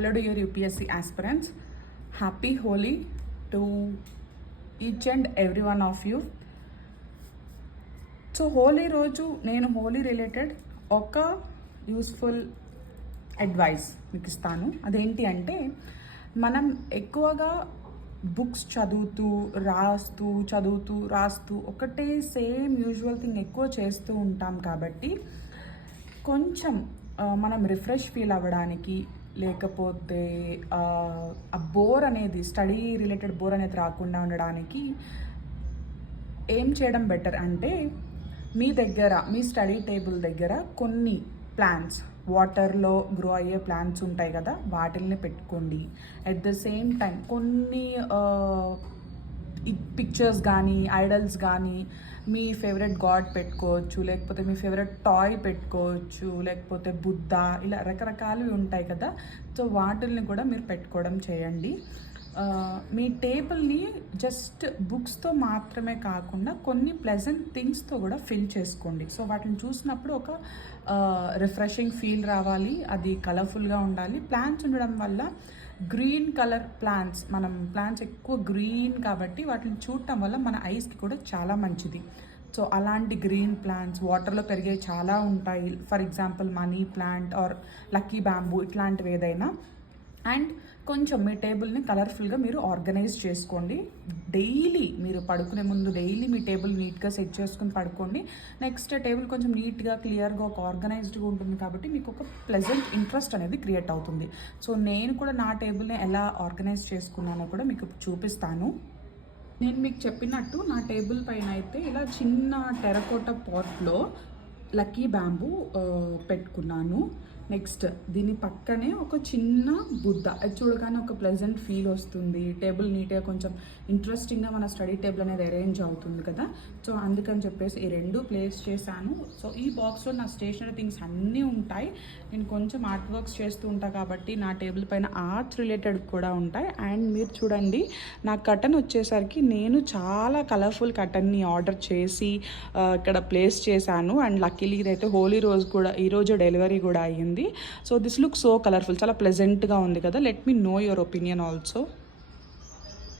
Hello to your UPSC aspirants. Happy Holi to each and every one of you. So Holi రోజు నేను Holi related ఒక useful advice మీకు ఇస్తాను. అదేంటి అంటే, మనం ఎక్కువగా బుక్స్ చదువుతూ రాస్తూ ఒకటే సేమ్ యూజువల్ థింగ్ ఎక్కువ చేస్తూ ఉంటాం. కాబట్టి కొంచెం మనం రిఫ్రెష్ ఫీల్ అవ్వడానికి, లేకపోతే ఆ బోర్ అనేది, స్టడీ రిలేటెడ్ బోర్ అనేది రాకుండా ఉండడానికి ఏం చేయడం బెటర్ అంటే, మీ స్టడీ టేబుల్ దగ్గర కొన్ని ప్లాంట్స్, వాటర్లో గ్రో అయ్యే ప్లాంట్స్ ఉంటాయి కదా, వాటిల్ని పెట్టుకోండి. అట్ ద సేమ్ టైం కొన్ని పిక్చర్స్ కానీ, ఐడల్స్ కానీ, మీ ఫేవరెట్ గాడ్ పెట్టుకోవచ్చు, లేకపోతే మీ ఫేవరెట్ టాయ్ పెట్టుకోవచ్చు, లేకపోతే బుద్ధ, ఇలా రకరకాలవి ఉంటాయి కదా. సో వాటిల్ని కూడా మీరు పెట్టుకోవడం చేయండి. మీ టేబుల్ని జస్ట్ బుక్స్తో మాత్రమే కాకుండా కొన్ని ప్లెజెంట్ థింగ్స్తో కూడా ఫిల్ చేసుకోండి. సో వాటిని చూసినప్పుడు ఒక రిఫ్రెషింగ్ ఫీల్ రావాలి, అది కలర్ఫుల్గా ఉండాలి. ప్లాంట్స్ ఉండడం వల్ల గ్రీన్ కలర్ ప్లాంట్స్ ఎక్కువ గ్రీన్ కాబట్టి వాటిని చూడటం వల్ల మన ఐస్కి కూడా చాలా మంచిది. సో అలాంటి గ్రీన్ ప్లాంట్స్, వాటర్లో పెరిగే చాలా ఉంటాయి. For example money plant or lucky bamboo, ఇట్లాంటివి ఏదైనా. అండ్ కొంచెం మీ టేబుల్ని కలర్ఫుల్గా మీరు ఆర్గనైజ్ చేసుకోండి. డైలీ మీరు పడుకునే ముందు డైలీ మీ టేబుల్ నీట్గా సెట్ చేసుకుని పడుకోండి. నెక్స్ట్ టేబుల్ కొంచెం నీట్గా, క్లియర్గా, ఒక ఆర్గనైజ్డ్గా ఉంటుంది కాబట్టి మీకు ఒక ప్లెజెంట్ ఇంట్రెస్ట్ అనేది క్రియేట్ అవుతుంది. సో నేను కూడా నా టేబుల్ని ఎలా ఆర్గనైజ్ చేసుకున్నానో కూడా మీకు చూపిస్తాను. నేను మీకు చెప్పినట్టు నా టేబుల్ పైన అయితే ఇలా చిన్న టెరకోటా పాట్లో లక్కీ బ్యాంబూ పెట్టుకున్నాను. నెక్స్ట్ దీని పక్కనే ఒక చిన్న బుద్ధ, అది చూడగానే ఒక ప్లెజెంట్ ఫీల్ వస్తుంది. టేబుల్ నీట్గా కొంచెం ఇంట్రెస్టింగ్గా మన స్టడీ టేబుల్ అనేది అరేంజ్ అవుతుంది కదా. సో అందుకని చెప్పేసి ఈ రెండు ప్లేస్ చేశాను. సో ఈ బాక్స్లో నా స్టేషనరీ థింగ్స్ అన్నీ ఉంటాయి. నేను కొంచెం ఆర్ట్ వర్క్స్ చేస్తూ ఉంటాను కాబట్టి నా టేబుల్ పైన ఆర్ట్స్ రిలేటెడ్ కూడా ఉంటాయి. అండ్ మీరు చూడండి, నా కర్టన్ వచ్చేసరికి నేను చాలా కలర్ఫుల్ కర్టన్ని ఆర్డర్ చేసి ఇక్కడ ప్లేస్ చేశాను. అండ్ లక్కీలీ ఇదైతే హోలీ రోజు కూడా, ఈరోజు డెలివరీ కూడా అయ్యింది. So this look so colourful, చాలా ప్లెజెంట్గా ఉంది కదా. Let me know your opinion also.